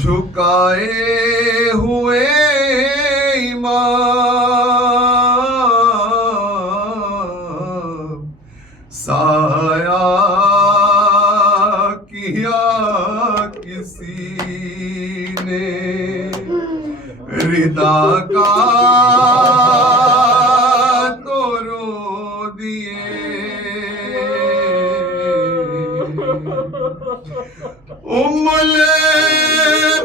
جھکائے ہوئے امام سایہ کیا کسی نے ردا کا تو رو دیے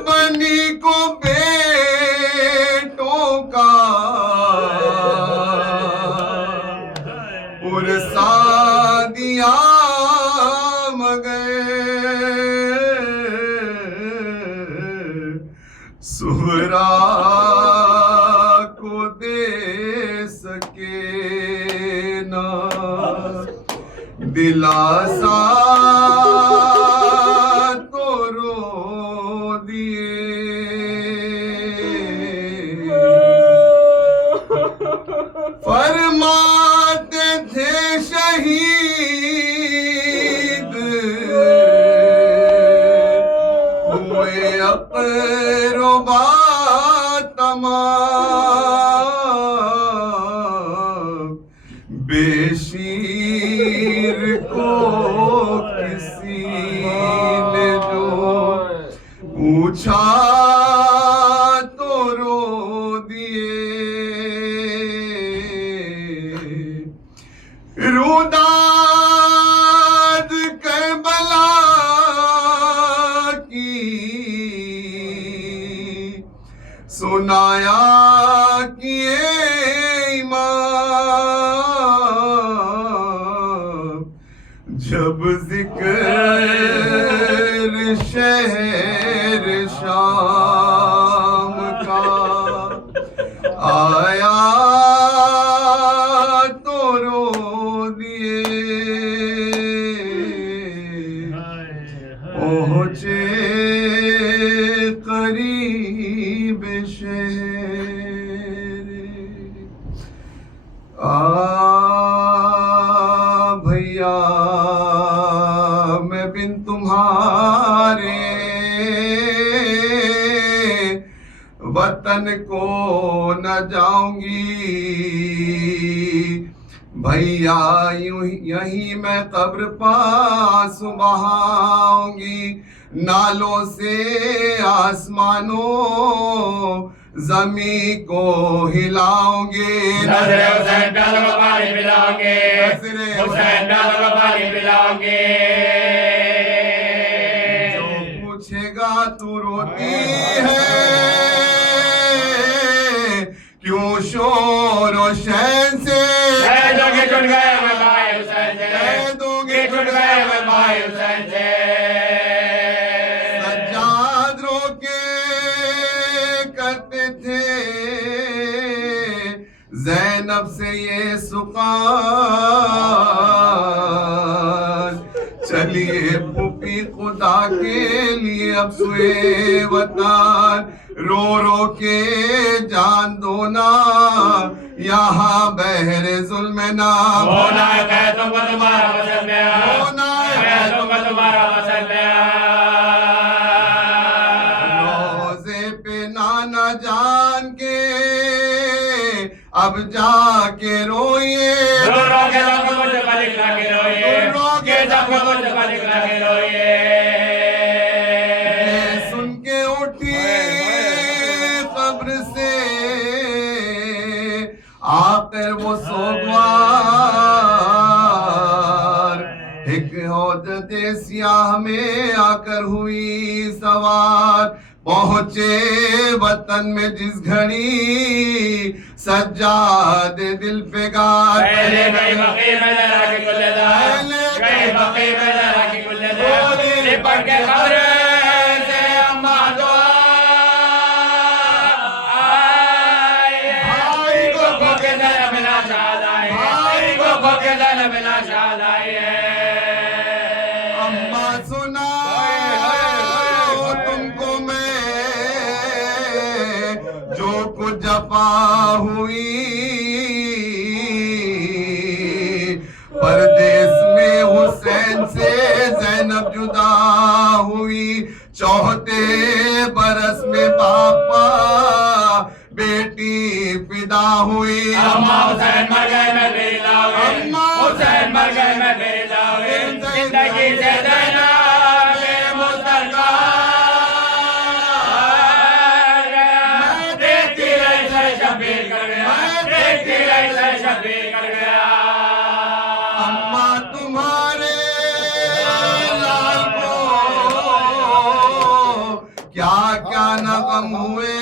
بنی کو بیٹوں کا پرسا دیا مگر سہرا کو دے سکے نہ دلاسا تو رو دیے فرماتے تھے شہید ہوئے اقربا تمام بے شیر کو کسی نے جو پوچھا تو رو دیے روداد کربلا کی سنایا کیے امام جب ذکر شہر شام کا آیا تو رو دیے پہنچے قریب شہر بھیا میں بن تمہارے وطن کو نہ جاؤں گی بھیا یہیں میں قبر پاس بہاؤں گی نالوں سے آسمانوں زمین کو ہلاؤں گے نظر حسین پیالوں کو پانی پلاؤں گے حسین پیالوں کو پانی پلاؤں گے جو پوچھے گا تو روتی ہے کیوں شور و شین سے کہہ دو کہ چھٹ گئے میں بھائی حسین سے کہہ دو کہ چھٹ گئے میں بھائی حسین سے سجاد رو کے کرتے تھے زینب سے یہ سقان چلیے پھوپھی خدا کے لیے اب سوئے وطن رو رو کے جان دونا یہاں بحر ظلم نام ہونا ہے کہ تم کو تمہارا وصل میں ہونا ہے کہ تم کو تمہارا وصل میں روزے پہ نانا جان کے اب جا کے روئیے رو رو کے سب کو مجھے ملک لا کے روئیے کہ سب کو مجھے ملک لا کے روئیے سن کے اٹھی قبر سے آخر وہ سوگوار ایک حجت سیاہ میں آ کر ہوئی سوار پہنچے وطن میں جس گھڑی سجاد دل پگار پہلے گئی بقیر میں ذرا کی کل دار گئی بقیر میں ذرا کی کل دار لپٹ کے خبر سے اماں دعا آئی کو کھو کے دل بنا شاد آئی آئی کو کھو کے دل بنا شاد آئی اماں سنا تم کو میں جو کچھ جفا ہوئی پردیس میں حسین سے زینب جدا ہوئی 34 برس میں باپا بیٹی فدا ہوئی اماں حسین مر گئے میں بیلا ہوئے حسین مر گئے میں بیلا ہوئے زندگی سے زینب مسترکہ دیکھتی رہی سر شبیر کر گیا دیکھتی رہی سر شبیر کر گیا اماں تمہارے لال کو کیا کیا نہ غم ہوئے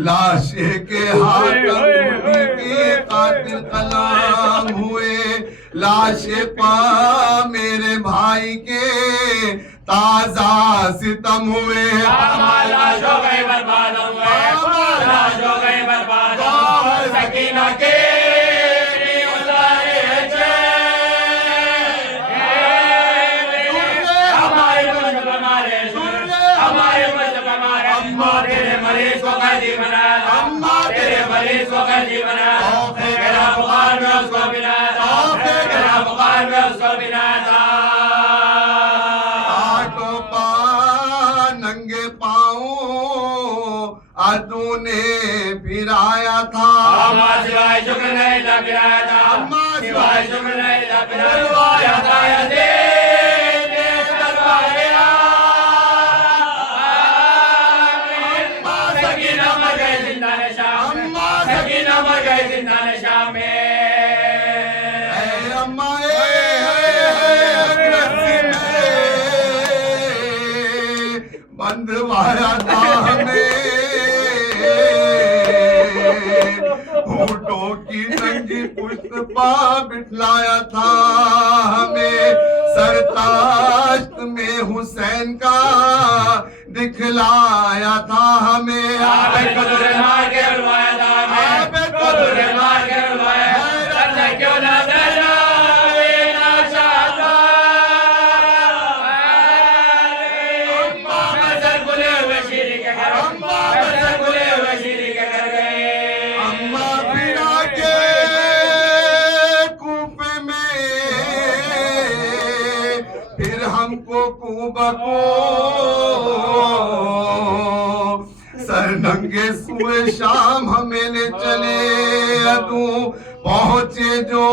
لاش کے ہاتھ کی قاتل کلام ہوئے لاش پا میرے بھائی کے تازہ ستم ہوئے لاش ہو گئی برباد ہوئے لاش ہو گئی برباد ہوئے سکینہ کے تیرے مریض کو قیدی بنایا تیرے مریض کو قیدی بنایا میرا بخار میں اس کو بنایا تھا میرا بخار میں اس کو بنایا تھا آٹو پا ننگے پاؤں عدو نے پھرایا تھا اماں سوائے شکر نہیں لا پھرایا تھا سوائے شکر نہیں لا پھرایا تھا بندوایا تھا ہمیں ہونٹوں کی ننگی پشت پا بٹھلایا تھا ہمیں سرتاشت میں حسین کا دکھلایا تھا ہمیں عابد کو دورے مار کے رلوایا تھا ہمیں عابد کو دورے مار کے رلوایا تھا کیوں نہ دینا بینا چاہتا مزر گلے ہوئے شیری کے گھر مزر گلے ہوئے شیری کے گھر گئے اماں پھرا کے کوفے میں پھر ہم کو کوبہ کو سر ننگے سوئے شام ہمیں لے چلے عدو پہنچے جو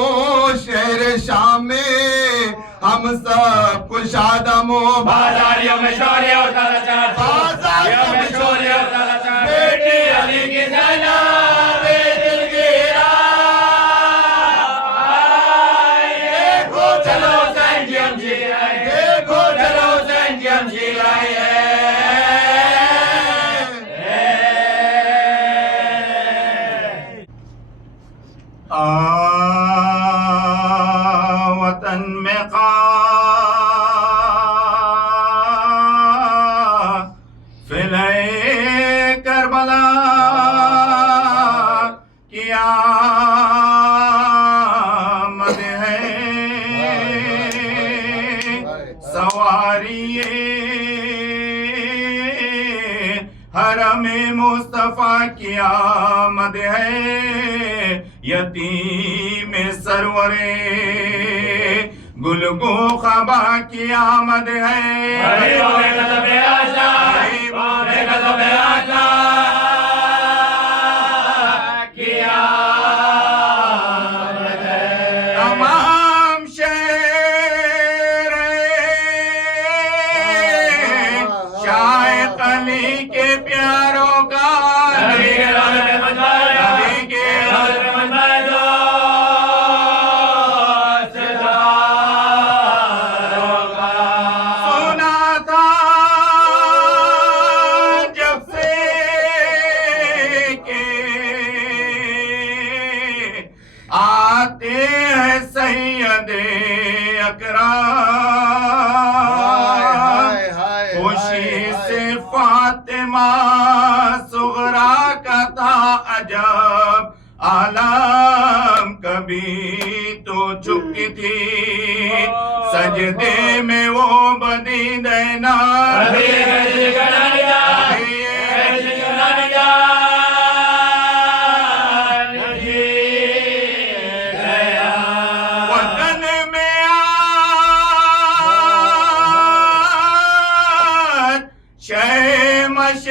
شہر شام میں ہم سب کو شادم و بازاریوں میں شوریہ ہوتا تھا چار بازاریوں میں شوریہ ہوتا تھا چار بیٹی علی کی زینب دل گیرا دیکھو چلو حسین جی ہم جی رہے دیکھو چلو حسین جی ہم جی رہے ہیں وطن میں قافلہ کربلا کی آمد ہے سواری حرم مصطفیٰ کی آمد ہے یتیم سرور گلگو خبا کی آمد ہے تمام شہر شائق علی کے پیاروں کا آتے ہیں سید اکرم خوشی سے فاطمہ صغرا کا تھا عجب عالم کبھی تو چکی تھی سجدے میں وہ بدی دینا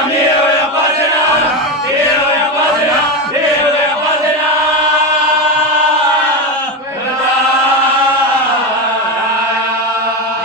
amigo de Pazina amigo de Pazina amigo de Pazina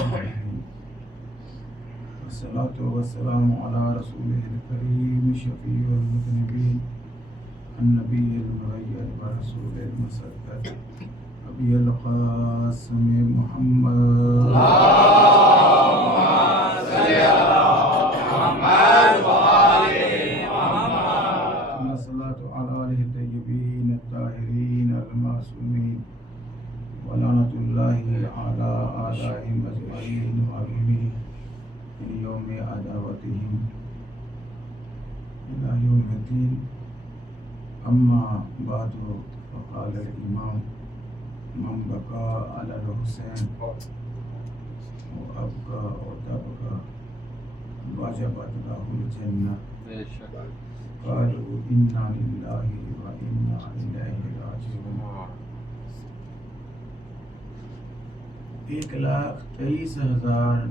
الرحمن الرحیم والصلاة والسلام على رسوله الكريم شفيع المذنبين النبي المغير ورسول المصدق أبي القاسم محمد الصلاة على آله الطيبين الطاهرين المعصومين ولعنة الله على أعدائهم أجمعين وأمين من يوم عداوتهم إلى يوم الدين أما بعد فقال الإمام من بكى على الحسين وأبكى وتبكى وجبت له الجنة قالوا إنا لله وإنا إليه راجعون 1,23,000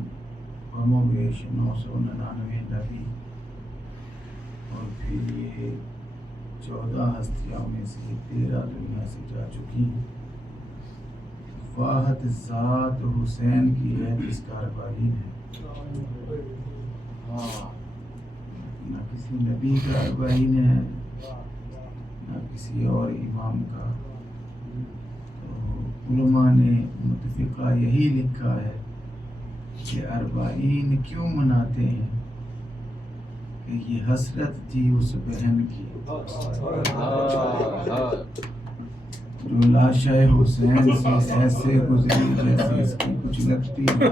کموبیش 999 نبی اور پھر یہ 14 ہستیوں میں سے 13 دنیا سے جا چکی ہیں. واحد ذات حسین کی ہے جس کا اربعین ہے. نہ کسی نبی کا اربعین ہے نہ کسی اور امام کا. تو علماء نے متفقہ یہی لکھا ہے کہ اربعین کیوں مناتے ہیں کہ یہ حسرت تھی اس بہن کی جو لاشہ حسین سے ایسے گزری جیسے اس کی کچھ لگتی ہے.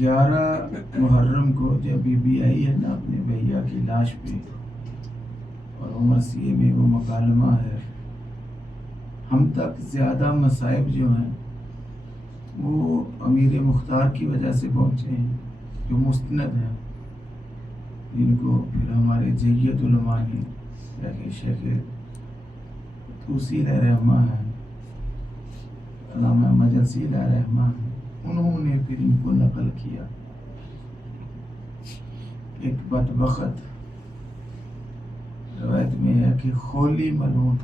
11 محرم کو جب بی بی آئی ہے نا اپنے بھیا کی لاش پہ اور عمر سیے میں وہ مکالمہ ہے. ہم تک زیادہ مصائب جو ہیں وہ امیر مختار کی وجہ سے پہنچے ہیں جو مستند ہیں، جن کو پھر ہمارے جیت علماء نے جیسے شیخ توسی علیہ رحمہ ہیں، علامہ مجلسی علیہ رحمہ ہیں، انہوں نے پھر ان کو نقل کیا. ایک بدبخت روایت میں ہے کہ خولی ملعون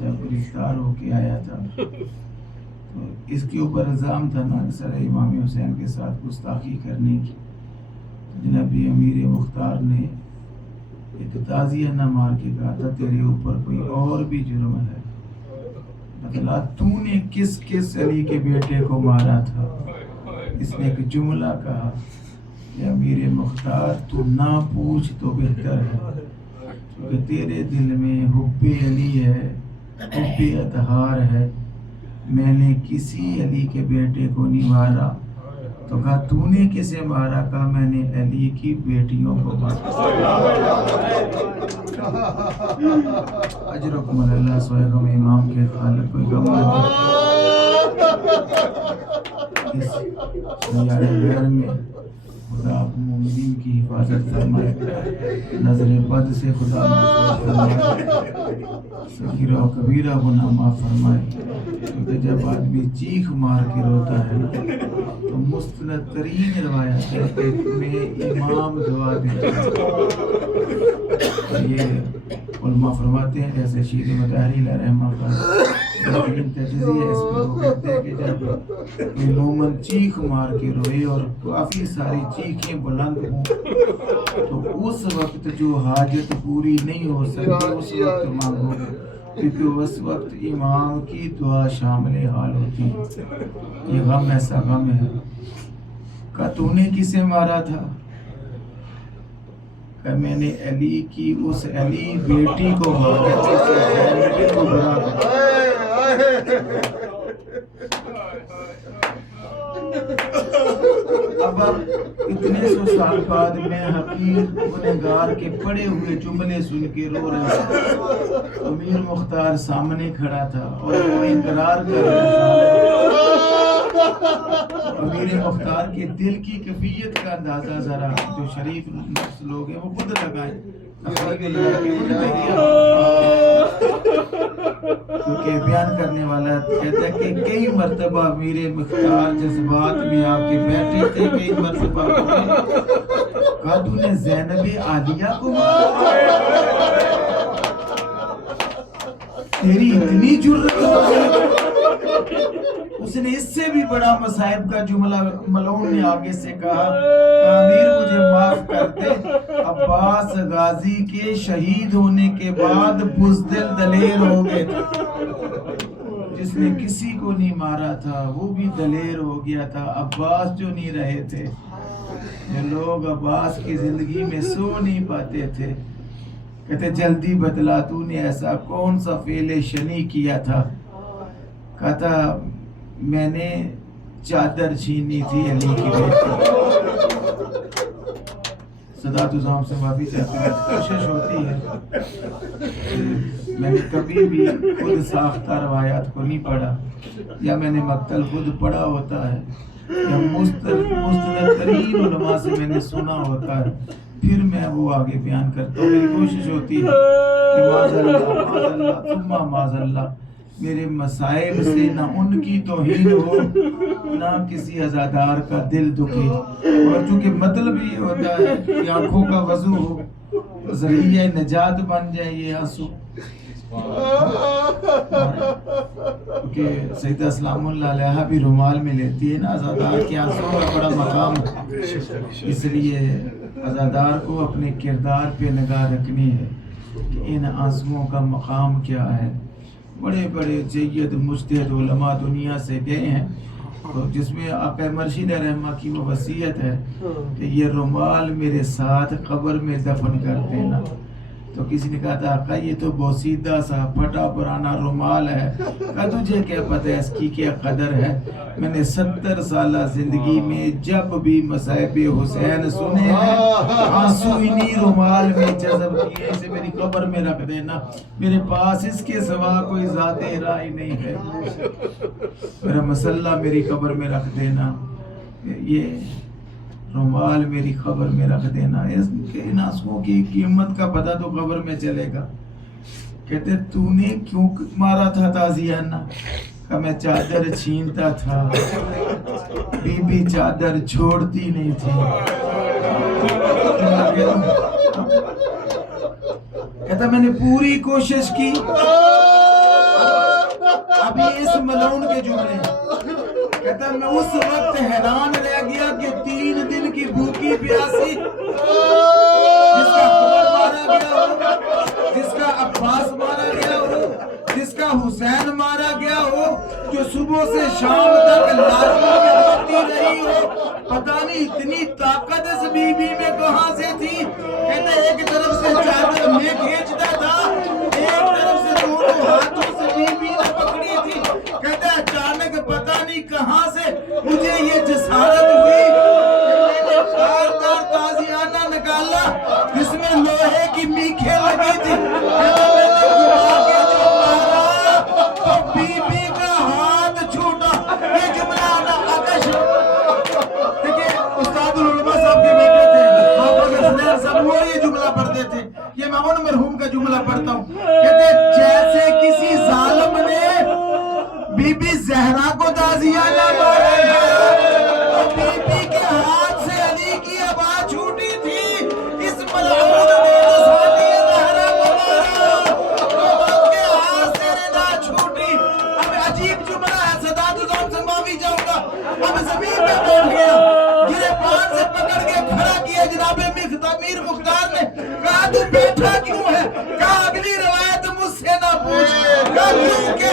جب گرفتار ہو کے آیا تھا تو اس کے اوپر الزام تھا نا اکثر امام حسین کے ساتھ گستاخی کرنے کی. جناب امیر مختار نے ایک تعزیہ نہ مار کے کہا تھا تیرے اوپر کوئی اور بھی جرم ہے. بتلا تو نے کس کس علی کے بیٹے کو مارا تھا. اس نے ایک جملہ کہا کہ امیر مختار تو نہ پوچھ تو بہتر ہے کیونکہ تیرے دل میں حب علی ہے، حب اطہار ہے. میں نے کسی علی کے بیٹے کو نہیں مارا. تو کہا تو نے کسے مارا؟ کہا میں نے علی کی بیٹیوں کو مارا. اجرکم اللہ سوئیکم امام کے خالق کوئی غم نہ دے. اس سیارے غیر میں خدا مومنین کی حفاظت فرمائے، نظر بد سے خدا محفوظ فرمائے، صغیرہ و کبیرہ گناہ معاف فرمائے. کیونکہ جب آدمی چیخ مار کے روتا ہے تو مستند ترین روایت ہے کہ میں امام دعا دیتا ہے. یہ علماء فرماتے ہیں جیسے شیر مطہری علیہ رحمہ کا بہترین تجزیہ ہے اس پہ. وہ کہتے ہیں کہ جب مومن چیخ مار کے روئے اور کافی ساری چیخیں بلند ہوں تو اس وقت جو حاجت پوری نہیں ہو سکتی اس وقت مانگو، کیونکہ اس وقت امام کی دعا شامل حال ہوتی ہے. یہ غم ایسا غم ہے. کہا تو نے کسے مارا تھا؟ کہ میں نے علی کی اس علی بیٹی کو مارا. اب اتنے سو سال بعد میں حقیر گنہگار کے پڑے ہوئے جملے سن کے رو رہا تھا. امیر مختار سامنے کھڑا تھا اور وہ اقرار کر رہا تھا. امیر مختار کے دل کی کیفیت کا اندازہ ذرا جو شریف نفس لوگ ہیں وہ خود لگائیں. کیونکہ بیان کرنے والا کہتا ہے کہ کئی مرتبہ امیر مختار جذبات میں آ کے بیٹھے تھے. کئی مرتبہ کہا تو نے زینب عالیہ کو مارا. تیری اتنی جرت؟ اس نے اس سے بھی بڑا مصائب کا جملہ ملعون نے آگے سے کہا، امیر مجھے معاف کر دے، عباس غازی کے شہید ہونے کے بعد بزدل دلیر ہو گئے تھے، جس نے کسی کو نہیں مارا تھا وہ بھی دلیر ہو گیا تھا، عباس جو نہیں رہے تھے، جو لوگ عباس کی زندگی میں سو نہیں پاتے تھے، کہتے جلدی بتلا تو نے ایسا کون سا فعل شنی کیا تھا؟ کہتا میں نے چادر چھینی تھی علی کی بیٹی۔ صدات الزام سے معافی چاہتے ہیں، کوشش ہوتی ہے، میں نے کبھی بھی خود ساختہ روایات کو نہیں پڑھا، یا میں نے مقتل خود پڑھا ہوتا ہے، یا مستند ترین علماء سے میں نے سنا ہوتا ہے، پھر میں وہ آگے بیان کرتا ہوں۔ میری کوشش ہوتی ہے کہ معاذ ثم معاذ اللہ میرے مصائب سے نہ ان کی توہین ہو، نہ کسی عزادار کا دل دکھے، اور چونکہ مطلب یہ ہوتا ہے کہ آنکھوں کا وضو ہو، ذریعہ نجات بن جائے یہ آنسو، کہ سیدہ اسلام اللہ علیہ بھی رومال میں لیتی ہے نا، عزادار کے آنسوں کا بڑا مقام ہے، اس لیے عزادار کو اپنے کردار پہ نگاہ رکھنی ہے کہ ان آنسوؤں کا مقام کیا ہے۔ بڑے بڑے جید مجتہد علماء دنیا سے گئے ہیں، تو جس میں آقا مرشد رحمہ کی وہ وصیت ہے کہ یہ رومال میرے ساتھ قبر میں دفن کر دینا، تو کسی نے کہا تھا آقا یہ تو بوسیدہ سا پھٹا پرانا رومال ہے، کہا تجھے کیا پتہ ہے اس کی کیا قدر ہے؟ میں نے 70 سالہ زندگی میں جب بھی مصائب حسین سنے ہیں آنسو انہی رومال میں جذب کیے، اسے میری قبر میں رکھ دینا، میرے پاس اس کے سوا کوئی ذات الہی نہیں ہے، میرا مسلح میری قبر میں رکھ دینا، یہ رومال میری قبر میں رکھ دینا۔ ان آنسوؤں کی قیمت کا پتہ تو قبر میں چلے گا۔ کہتے تو نے کیوں مارا تھا تازیانہ؟ کہ میں چادر چھینتا تھا، بی بی چادر چھوڑتی نہیں تھی۔ کہتا میں نے پوری کوشش کی، ابھی اس ملعون کے جملے، کہتا میں اس وقت حیران رہ گیا کہ 3 دن کی بھوکی پیاسی، جس کا عمر مارا گیا ہو، جس کا عباس مارا گیا ہو، جس کا حسین مارا گیا ہو، جو صبح سے شام تک لاشوں میں روتی رہی ہو، پتہ نہیں اتنی طاقت اس بی بی میں کہاں سے تھی۔ کہتے ایک طرف سے چادر میں کھینچتا تھا، ایک طرف سے دونوں ہاتھوں سے بی بی نے پکڑی تھی۔ کہتے اچانک پتہ نہیں کہاں سے مجھے یہ جسارت ہوئی کہ میں نے کاردار تازیانہ نکالا جس میں لوہے کی میکھیں لگی تھی۔ کہتے میں نے گھما کے جو مارا تو بی بی کا ہاتھ چھوٹا۔ یہ جملہ آنا آکش، دیکھیں استاد العلماء صاحب کے بیٹے تھے حافظ حسنین صاحب، وہ یہ جملہ پڑھتے تھے، یہ میں ان مرحوم کا جملہ پڑھتا ہوں۔ کہتے جیسے کسی ظالم نے بی بی زہرا کو تازیانہ مارا ہے، بی بی کے ہاتھ سے علی کی آواز چھوٹی تھی، اس ملعون نے رسانی زہرا کو مارا تو اس کے ہاتھ سے رضا چھوٹی۔ اب عجیب جملہ ہے، صدات الزام سے معافی چاہوں گا، اب زمین پہ بیٹھ گیا، گریبان سے پکڑ کے کھڑا کیا جناب میر مختار نے، کہا تو بیٹھا کیوں ہے؟ کہا اگلی روایت مجھ سے نہ پوچھ، کہا کیوں کہ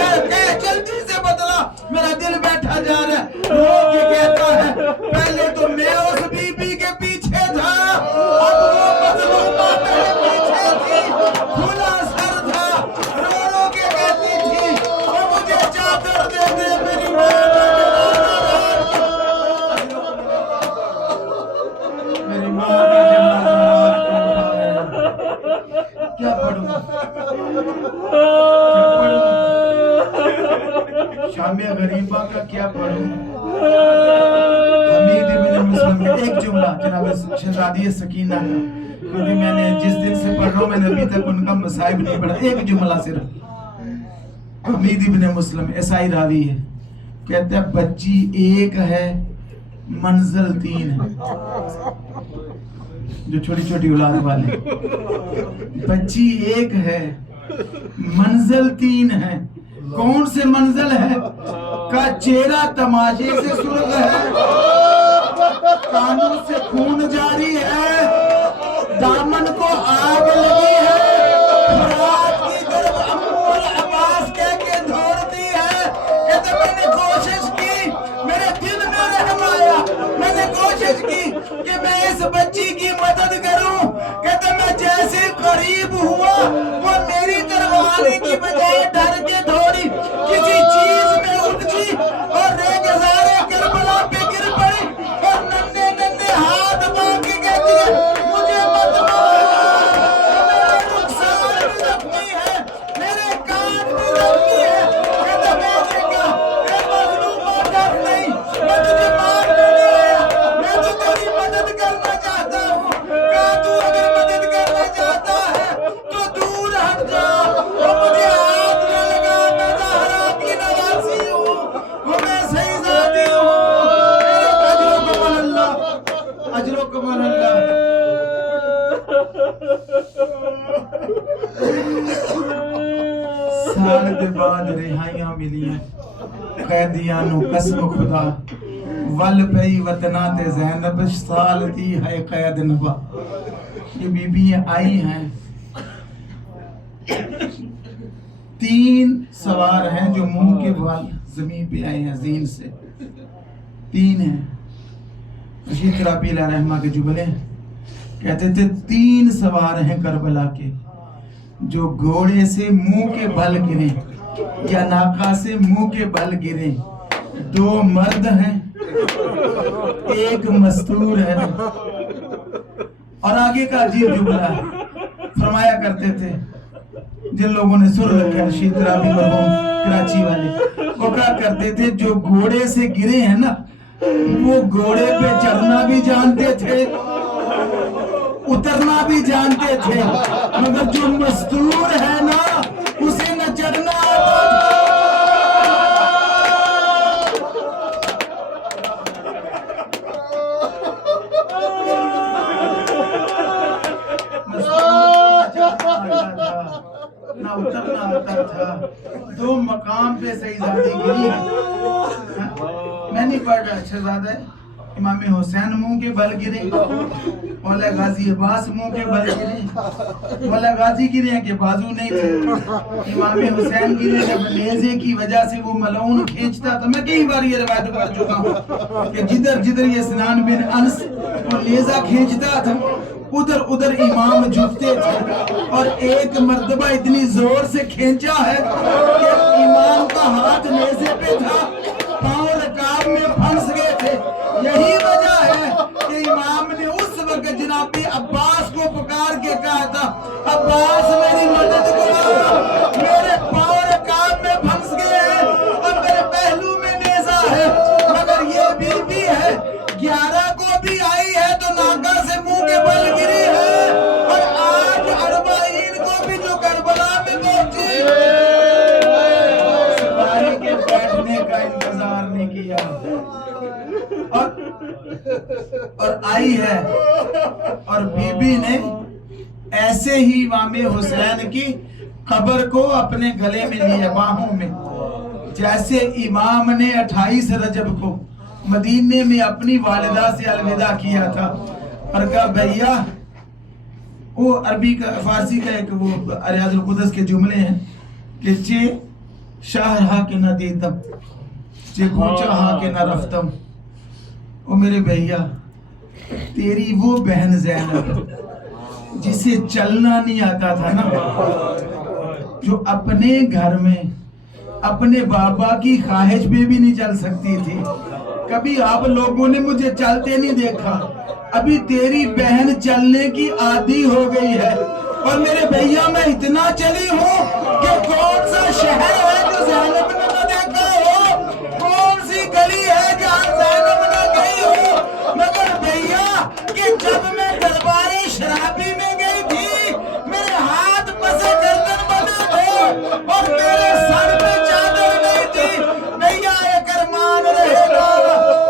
جلدی سے بدلا، میرا دل بیٹھا جا رہا ہے۔ رو کے کہتا ہے پہلے تو میں اس بی بی کے پیچھے تھا، اب وہ مظلومہ میرے پیچھے تھی، کھلا سر تھا، رو رو کے کہتی تھی وہ مجھے چادر دے دے میری ماں کا جنازہ، میری ماں کا جنازہ کیا پڑھوں؟ شام غریبہ کا کیا پڑھوں؟ حمید ابن مسلم کا ایک جملہ جناب شہزادی سکینہ کا، کیونکہ میں نے جس دن سے پڑھ رہا ہوں میں نے ابھی تک ان کا مصائب نہیں پڑھا، ایک جملہ صرف۔ حمید ابن مسلم عیسائی راوی ہے، کہتے ہیں بچی ایک ہے منزل 3 ہے، جو چھوٹی چھوٹی اولاد والے، بچی ایک ہے منزل 3 ہے. کون سے منزل ہے؟ کا چہرہ تماشے سے سرخ ہے، کانوں سے خون جاری ہے، دامن کو آگ لگی ہے، فرات کی طرف امو العباس کہہ کے دوڑتی ہے. کہتے میں نے کوشش کی، میرے دل میں رحم آیا، میں نے کوشش کی کہ میں اس بچی کی مدد کروں. کہتے میں جیسے قریب ہوا وہ میری طرف آنے کی بجائے ڈر کے دوڑی، کسی چیز میں الجھی اور ریگزارے کربلا پہ گر پڑی اور ننھے ننھے ہاتھ مانگ کے کہتی ہے مجھے مت مار، میرے رخسار بھی زخمی ہے، میرے کان بھی زخمی ہے. کہتا میں نے کہا اے مظلومہ ڈر نہیں، میں تجھے مارنے نہیں آیا، میں تو تیری مدد کرنا چاہتا ہوں. کہا تو اگر مدد کرنا چاہتا ہے تو دور ہٹ جا، اور مجھے ہاتھ نہ لگا، میں زہرا کی نواسی ہوں، میں صحیح ذاتی ہوں. اجر و کمال اللہ، اجر و کمال اللہ. سال دے بعد رہائیاں ملیاں، قیدیاں نو قسم خدا، ول پئی وطنا تے زینب سال دی ہے قید نبا. یہ بی بی آئی ہیں، 3 سوار ہیں جو منہ کے بال زمین پہ آئے ہیں زین سے، 3 ہیں. رشید رابی علیہ رحمہ کے جملے کہتے تھے 3 سوار ہیں کربلا کے جو گھوڑے سے منہ کے بل گرے یا ناقہ سے منہ کے بل گرے. 2 مرد ہیں، 1 مستور ہے. اور آگے کا عجیب جملہ ہے، فرمایا کرتے تھے جن لوگوں نے سر رکھا رشید رابی مرحوم کراچی والے، وہ کہا کرتے تھے جو گھوڑے سے گرے ہیں نا وہ گھوڑے پہ چڑھنا بھی جانتے تھے، اترنا بھی جانتے تھے، مگر جو مستور ہے نا اسے نہ چڑھنا آتا نہ اترنا آتا تھا. 2 مقام پہ سیدزادی گری ہے. میں نہیں پڑھ رہا، شہزادہ ہے امام حسین منہ کے بل گرے، مولا غازی عباس منہ کے بل گرے، مولا غازی گرے کہ بازو نہیں تھے، امام حسین گرے جب نیزے کی وجہ سے وہ ملعون کھینچتا تھا. میں کئی بار یہ روایت پڑھ چکا ہوں کہ جدھر جدھر یہ سنان بن انس وہ نیزہ کھینچتا تھا ادھر ادھر امام جھکتے تھے. اور ایک مرتبہ اتنی زور سے کھینچا ہے کہ امام کا ہاتھ نیزے پہ تھا، پاؤں رکاب میں پھنس گئے تھے. یہی وجہ ہے کہ امام نے اس وقت جناب عباس کو پکار کے کہا تھا عباس میری مدد کرو، میرے پاؤں رکاب میں پھنس گئے ہیں اور میرے پہلو میں نیزہ ہے. مگر یہ بی بی ہے 11 کو بھی آئی ہے تو ناکہ سے منہ کے بل گری ہے، اور آج 40 کو بھی جو کربلا میں پہنچی سپاہی کے بیٹھنے کا انتظار نہیں کیا اور آئی ہے. اور بی بی نے ایسے ہی امام حسین کی قبر کو اپنے گلے میں لیا، باہوں میں، جیسے امام نے 28 رجب کو مدینے میں اپنی والدہ سے الوداع کیا تھا اور کہا بھیا، وہ عربی کا فارسی کا ایک وہ ریاض القدس کے جملے ہیں کہ چے شاہرہا کے نہ دیتم چے گوچہا کے نہ رفتم. او میرے بھیا، تیری وہ بہن زینب جسے چلنا نہیں آتا تھا نا، جو اپنے گھر میں اپنے بابا کی خواہش پہ بھی نہیں چل سکتی تھی، کبھی آپ لوگوں نے مجھے چلتے نہیں دیکھا، ابھی تیری بہن چلنے کی عادی ہو گئی ہے. اور میرے بھیا میں اتنا چلی ہوں کہ کون سا شہر ہے جو زینب نے نہ دیکھا ہو، کون سی گلی ہے جہاں زینب نہ گئی ہو. مگر بھیا کہ جب میں درباری شرابی میں گئی تھی میرے ہاتھ پسے گردن بندے تھے اور میرے سر پہ چادر نہیں تھی. بھیا ایک ارمان رہے گا،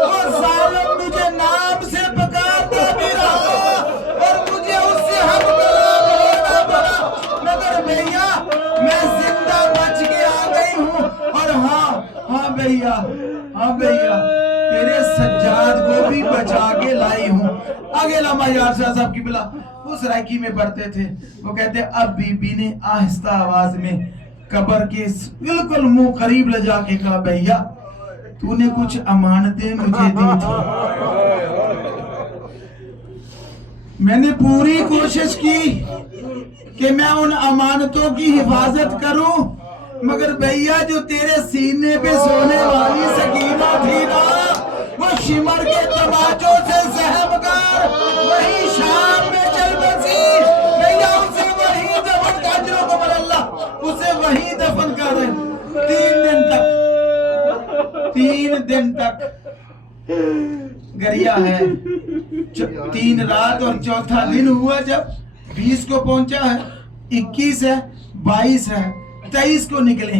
وہ ظالم مجھے نام سے پکارتا بھی رہا اور مجھے اس سے حق کلام لینا پڑا. مگر بھیا میں زندہ بچ کے آ گئی ہوں، اور ہاں بھیا تیرے سجاد کو بھی بچا کے لائی ہوں۔ آگے علامہ یار شاہ صاحب کی بلا وہ سرائکی میں پڑھتے تھے، وہ کہتے ہیں اب بی بی نے آہستہ آواز میں قبر کے بالکل منہ قریب لے جا کے کہا بھیا تو نے کچھ امانتیں مجھے دی تھی، میں نے پوری کوشش کی کہ میں ان امانتوں کی حفاظت کروں، مگر بھیا جو تیرے سینے پہ سونے والی سکینہ تھی نا، وہ شمر کے تماچوں سے سہم کر وہی شام میں چل بسی، بھیا اسے وہی دفن کر، اجرکم اللہ، اسے وہی دفن کر رہے 3 دن تک گریا ہے، 3 رات اور 4تھا دن ہوا جب 20 کو پہنچا ہے، 21 ہے، 22 ہے، 23 کو نکلے۔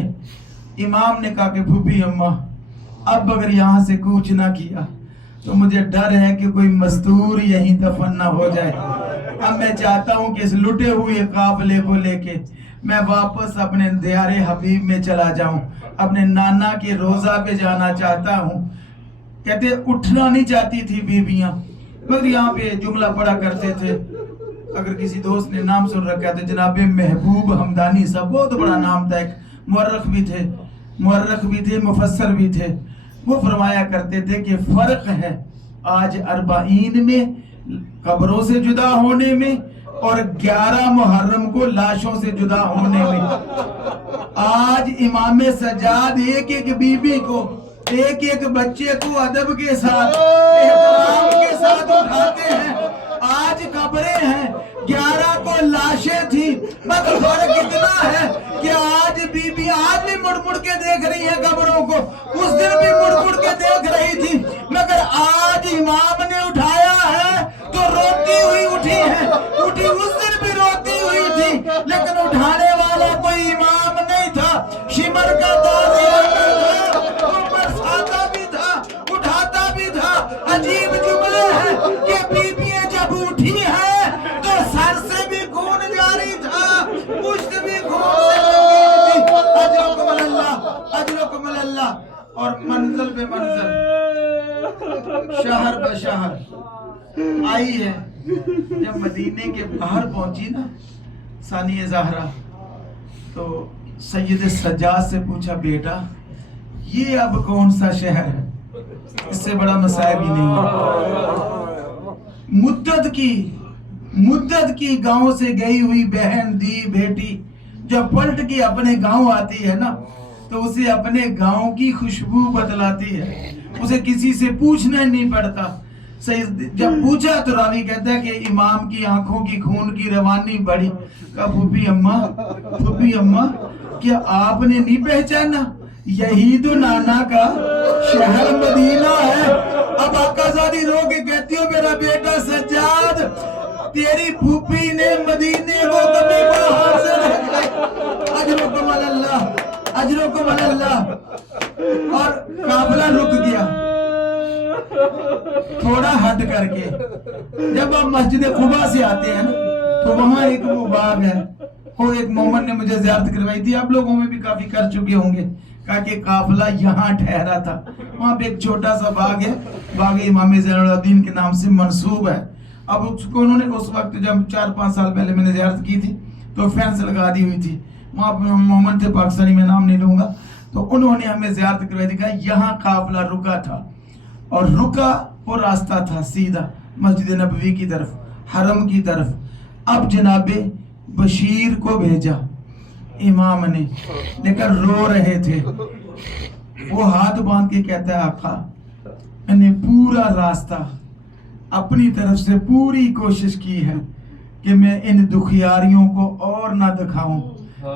امام نے کہا کہ پھوپھی اماں اب اگر یہاں سے کوچ نہ کیا تو مجھے ڈر ہے کہ کوئی مزدور یہیں دفن نہ ہو جائے، اب میں چاہتا ہوں کہ اس لٹے ہوئے قافلے کو لے کے میں واپس اپنے دیار حبیب میں چلا جاؤں، اپنے نانا کے روضہ پہ جانا چاہتا ہوں۔ کہتے اٹھنا نہیں چاہتی تھی بیویاں، مگر یہاں پہ جملہ پڑھا کرتے تھے، اگر کسی دوست نے نام سن رکھا تھا جناب محبوب حمدانی صاحب، بہت بڑا نام تھا، ایک مورخ بھی تھے مفسر بھی تھے، وہ فرمایا کرتے تھے کہ فرق ہے آج 40 میں قبروں سے جدا ہونے میں اور 11 محرم کو لاشوں سے جدا ہونے میں۔ آج امام سجاد ایک بیوی کو، ایک بچے کو ادب کے ساتھ احترام کے ساتھ اٹھاتے ہیں، آج قبریں ہیں، 11 کو لاشیں تھی، مگر فرق اتنا ہے کہ آج بی بی آج بھی مڑ کے دیکھ رہی ہے قبروں کو، اس دن بھی مڑ کے دیکھ رہی تھی، مگر آج امام نے اٹھایا ہے تو روتی ہوئی اٹھی ہے، اٹھی اس دن بھی روتی ہوئی تھی، لیکن اٹھانے والا کوئی امام نہیں تھا، شمر کا تازی تھا، اوپر ساتا بھی تھا، اٹھاتا بھی تھا۔ عجیب جملے ہیں کہ بی بی جب اٹھی ہے تو سر سے بھی خون جاری تھا، پشت بھی خون سے لگی تھی۔ اجرکم اللہ، اور منزل پہ منزل، شہر بہ شہر آئی ہے۔ جب مدینے کے باہر پہنچی نا ثانیہ زہرا، تو سید سجاد سے پوچھا بیٹا یہ اب کون سا شہر ہے؟ اس سے بڑا مصائب ہی نہیں ہے۔ مدت کی گاؤں سے گئی ہوئی بہن دی بیٹی جب پلٹ کے اپنے گاؤں آتی ہے نا تو اسے اپنے گاؤں کی خوشبو بتلاتی ہے، اسے کسی سے پوچھنا نہیں پڑتا۔ جب پوچھا تو راوی کہتا ہے کہ امام کی آنکھوں کی خون کی روانی بڑھی، کہا پھوپھی اماں کیا آپ نے نہیں پہچانا یہی تو نانا کا شہر مدینہ ہے؟ اب آقا زادی رو کے کہتی ہو میرا بیٹا سجاد تیری پھوپھی نے مدینے کو کبھی باہر سے رکھا۔ اجرکم اللہ۔ اور قافلہ رک گیا تھوڑا ہٹ کر کے، جب آپ مسجد قباء سے آتے ہیں نا تو وہاں ایک وہ باغ ہے، وہ ایک مومن نے مجھے زیارت کروائی تھی، آپ لوگوں میں بھی کافی کر چکے ہوں گے، کہا کہ قافلہ یہاں ٹھہرا تھا، وہاں پہ ایک چھوٹا سا باغ ہے، باغ امام زین العابدین کے نام سے منسوب ہے۔ اب اس کو انہوں نے اس وقت جب 4-5 سال پہلے میں نے زیارت کی تھی تو فینس لگا دی ہوئی تھی، وہاں پہ مومن تھے پاکستانی، میں نام نہیں لوں گا، تو انہوں نے ہمیں زیارت کروائی تھی، کہا یہاں قافلہ رکا تھا، اور رکا وہ راستہ تھا سیدھا مسجد نبوی کی طرف، حرم کی طرف۔ اب جناب بشیر کو بھیجا امام نے، لیکن رو رہے تھے، وہ ہاتھ باندھ کے کہتا ہے آقا میں نے پورا راستہ اپنی طرف سے پوری کوشش کی ہے کہ میں ان دکھیاریوں کو اور نہ دکھاؤں،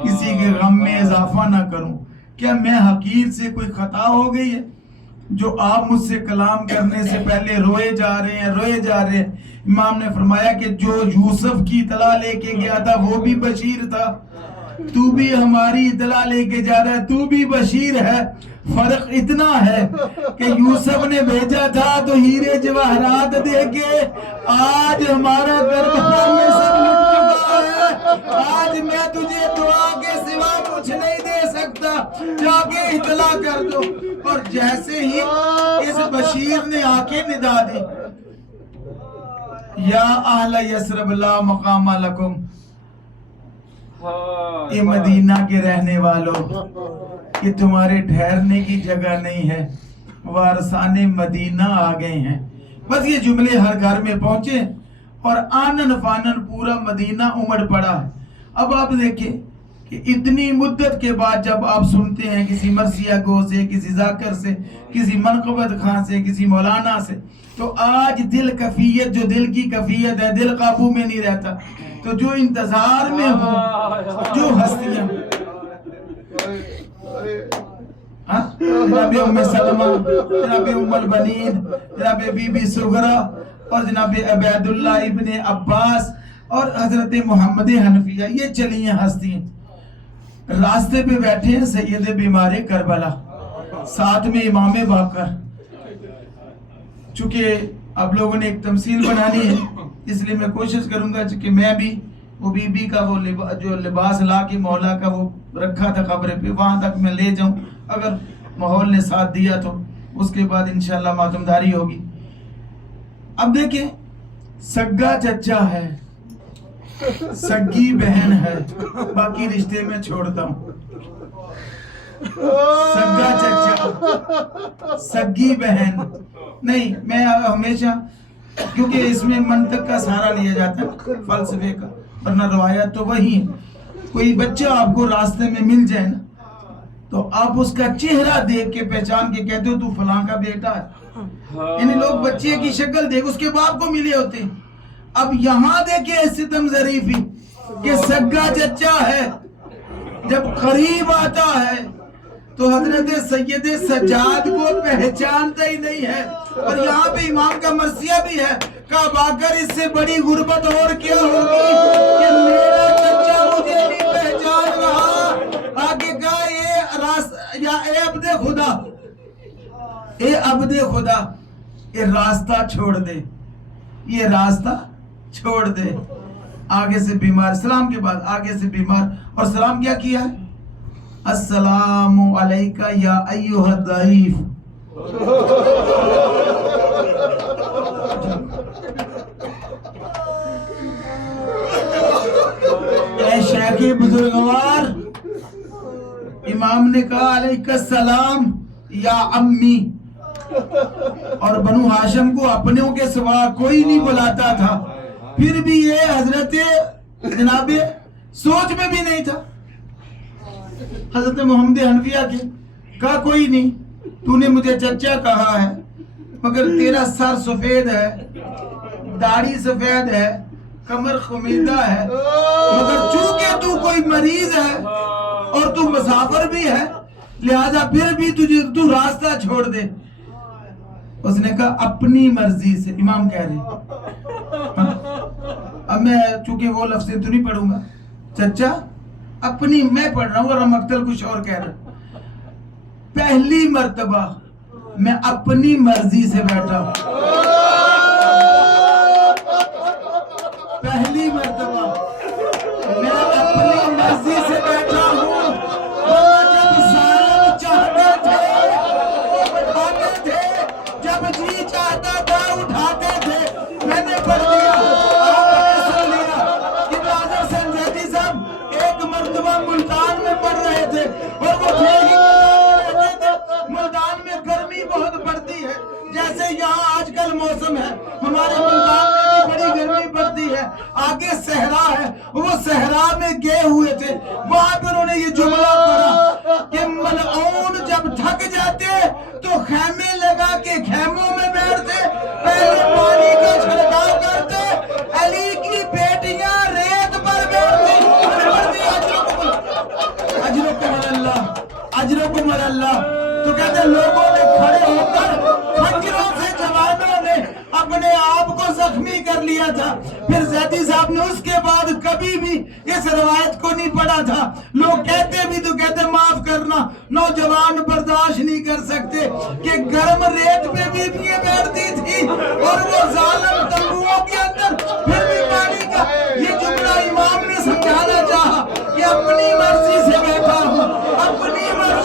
کسی کے غم میں اضافہ نہ کروں، کیا میں حقیر سے کوئی خطا ہو گئی ہے جو آپ مجھ سے کلام کرنے سے پہلے روئے جا رہے ہیں؟ امام نے فرمایا کہ جو یوسف کی اطلاع لے کے گیا تھا وہ بھی بشیر تھا، تو بھی ہماری اطلاع لے کے جا رہا ہے، تو بھی بشیر ہے، فرق اتنا ہے کہ یوسف نے بھیجا تھا تو ہیرے جواہرات دے کے، آج ہمارا کربلا میں سب لٹ چکا ہے، آج میں تجھے دعا کے سوا جا کے اطلاع کر دو. اور جیسے ہی اس بشیر نے آ کے ندا دی یا اہل یثرب لا مقام لکم، اے مدینہ کے رہنے والوں کہ تمہارے ٹھہرنے کی جگہ نہیں ہے، وارثان مدینہ آ گئے ہیں. بس یہ جملے ہر گھر میں پہنچے اور آنن فانن پورا مدینہ امڑ پڑا ہے. اب آپ دیکھیں کہ اتنی مدت کے بعد جب آپ سنتے ہیں کسی مرثیہ گو سے، کسی ذاکر سے، کسی منقبت خان سے، کسی مولانا سے، تو آج دل کفیت، جو دل کی کفیت ہے، دل قابو میں نہیں رہتا. تو جو انتظار میں ہوں، جو ہستیاں جناب ام سلمہ، جناب ام البنین، جناب بی بی سغرا اور جناب عبید اللہ ابن عباس اور حضرت محمد حنفیہ، یہ چلی ہیں ہستیاں. راستے پہ بیٹھے ہیں سید بیمار کربلا، ساتھ میں امام باقر. چونکہ آپ لوگوں نے ایک تمثیل بنانی ہے، اس لیے میں کوشش کروں گا کہ میں بھی وہ بی بی کا وہ جو لباس لا کے مولا کا وہ رکھا تھا قبر پہ، وہاں تک میں لے جاؤں. اگر ماحول نے ساتھ دیا تو اس کے بعد انشاءاللہ ماتمداری ہوگی. اب دیکھیں، سگا چچا ہے، سگی بہن ہے، باقی رشتے میں چھوڑتا ہوں. سگا چچا، سگی بہن نہیں. میں ہمیشہ، کیونکہ اس میں منطق کا سہارا لیا جاتا ہے، فلسفے کا، ورنہ روایت تو وہی ہے. کوئی بچہ آپ کو راستے میں مل جائے نا، تو آپ اس کا چہرہ دیکھ کے پہچان کے کہتے ہو تو فلاں کا بیٹا ہے. یعنی لوگ بچے کی شکل دیکھ اس کے باپ کو ملے ہوتے ہیں. اب یہاں دیکھیں ستم ظریفی کہ سگا چچا ہے، جب قریب آتا ہے تو حضرت سید سجاد کو پہچانتا ہی نہیں ہے. اور یہاں پہ امام کا مرثیہ بھی ہے، کہا باقر اس سے بڑی غربت اور کیا ہوگی کہ میرا چچا مجھے نہیں پہچان رہا. آگے کہا اے عبد خدا، اے عبد خدا، یہ راستہ چھوڑ دے، یہ راستہ چھوڑ دے. آگے سے بیمار، سلام کے بعد آگے سے بیمار، اور سلام کیا کیا ہے؟ السلام علیکہ یا ایھا الضعیف. اے شیخ بزرگوار، امام نے کہا علیکہ السلام یا امی. اور بنو ہاشم کو اپنوں کے سوا کوئی نہیں بلاتا تھا، پھر بھی یہ حضرت جناب سوچ میں بھی نہیں تھا. حضرت محمد حنفیہ کے کہا کوئی نہیں، تو نے مجھے چچا کہا ہے مگر تیرا سر سفید ہے، داڑھی سفید ہے، کمر خمیدہ ہے، مگر چونکہ تو کوئی مریض ہے اور تو مسافر بھی ہے، لہذا پھر بھی تو راستہ چھوڑ دے. اس نے کہا اپنی مرضی سے. امام کہہ رہے، اب میں چونکہ وہ لفظیں تو نہیں پڑھوں گا، چچا اپنی میں پڑھ رہا ہوں اور مقتل کچھ اور کہہ رہا ہوں. پہلی مرتبہ میں اپنی مرضی سے بیٹھا ہوں، پہلی مرتبہ میں اپنی مرضی سے بیٹھا ہوں. جب ظالم چاہتے تھے اٹھاتے تھے، جب جی چاہتا تھا اٹھاتے تھے. میں نے پڑھ دیا، آپ نے سن لیا کہ ناظر سنجیدی صاحب ایک مرتبہ ملتان میں پڑھ رہے تھے اور وہ تھے ہی رہتے تھے. ملتان میں گرمی بہت پڑتی ہے، جیسے یہاں آج کل موسم ہے، ہمارے ملتان میں بھی بڑی گرمی پڑتی ہے. آگے صحرا ہے، وہ صحرا میں گئے ہوئے تھے. وہاں پر انہوں نے یہ جملہ پڑھا کہ ملعون جب تھک جاتے تو خیمے لگا کے خیموں میں بیٹھتے، پہلے پانی کا چھڑکاؤ کرتے، علی کی بیٹیاں ریت پر بیٹھتی. اجرکم اللہ، اجرکم اللہ. تو کہتے ہیں لوگوں نے کھڑے ہو کر خنجروں سے جوانوں نے اپنے آپ کو زخمی کر لیا تھا. پھر زیدی صاحب نے اس کے بعد کبھی بھی اس روایت کو نہیں پڑھا تھا. لوگ کہتے بھی تو کہتے معاف کرنا، نوجوان برداشت نہیں کر سکتے کہ گرم ریت پہ بیویاں بیٹھتی تھی اور وہ ظالم تنبوؤں کے اندر پھر بھی پانی کا. یہ جملہ امام نے سمجھانا چاہا کہ اپنی مرضی سے بیٹھا ہوں، اپنی مرضی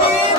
3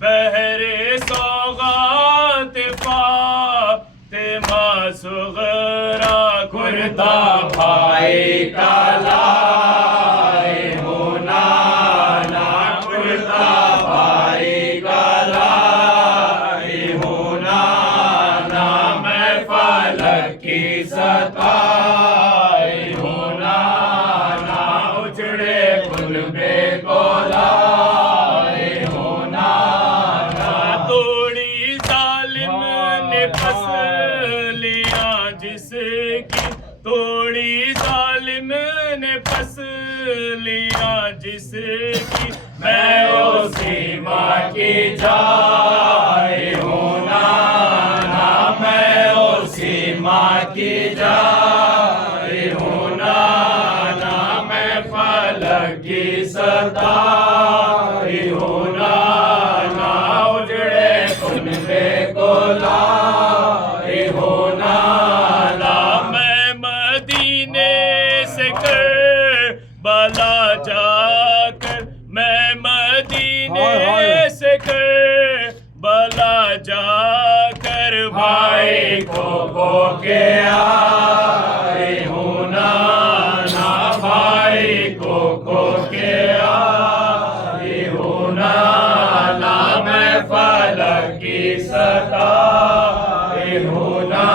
بہر سوغات فاطمہ صغرا کرتا بھائی کا لائے ہونا نا کرتا بھائی کا لائے ہونا نا میں فلک کی ستائے ہونا نا اجڑے کلبے کو لائے ہونا نا توڑی ظالم نے پسلیاں جس کی توڑی ظالم نے پسلیاں جس کی میں اسی ماں کی جائے ہونا نا میں اسی ماں کی جائے ہونا نا میں فلک کی ستائے ہونا نا اجڑے کلبے کو لائے ہونا نا میں مدینے سے کربلا جا کر میں مدینے سے کربلا جا کر بھائی کو بو کے آئے ہونا نا بھائی کو کھو کے آئے ہونا نا میں فلک کی ستائے ہونا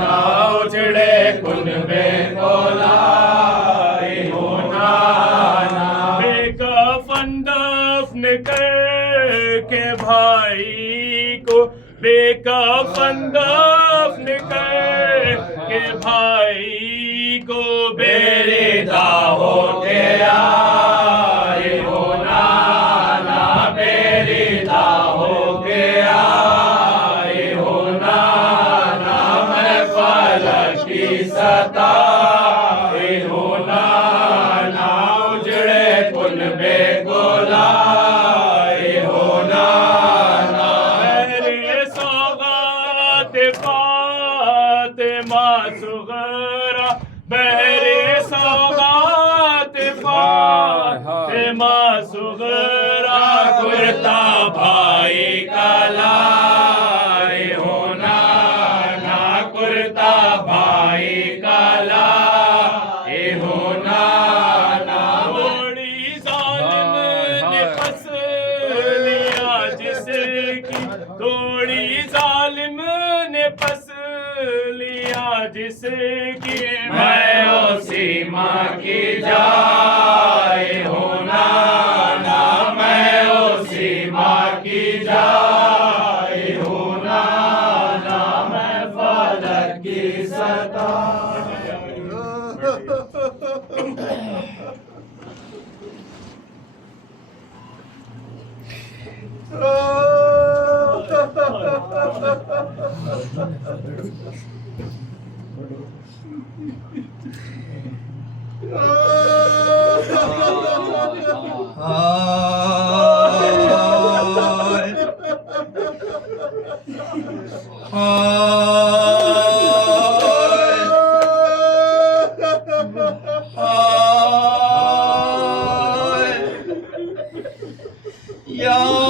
نا اجڑے کلبے کو لائے ہونا نا بے کفن دفن کر کے بھائی کو بے کفن دفن کر کے بھائی کو میری داہو کے آئے ہونا نا میری داہو کے آئے ہونا نا میں فلک کی ستائے ہونا نا اجڑے کلبے کو لائے ہونا نا میرے سوغات فاطمہ صغرا بہرے سوغات فاطمہ صغرا کرتا بھائی کا لائے ہونا نا کرتا بھائی کا لائے ہونا نا توڑی ظالم نے پسلیاں جس کی توڑی ظالم نے پسلیاں جس کی میں اسی ماں کی جائے ہونا نا میں اسی ماں کی جائے ہونا نا میں فلک کی یا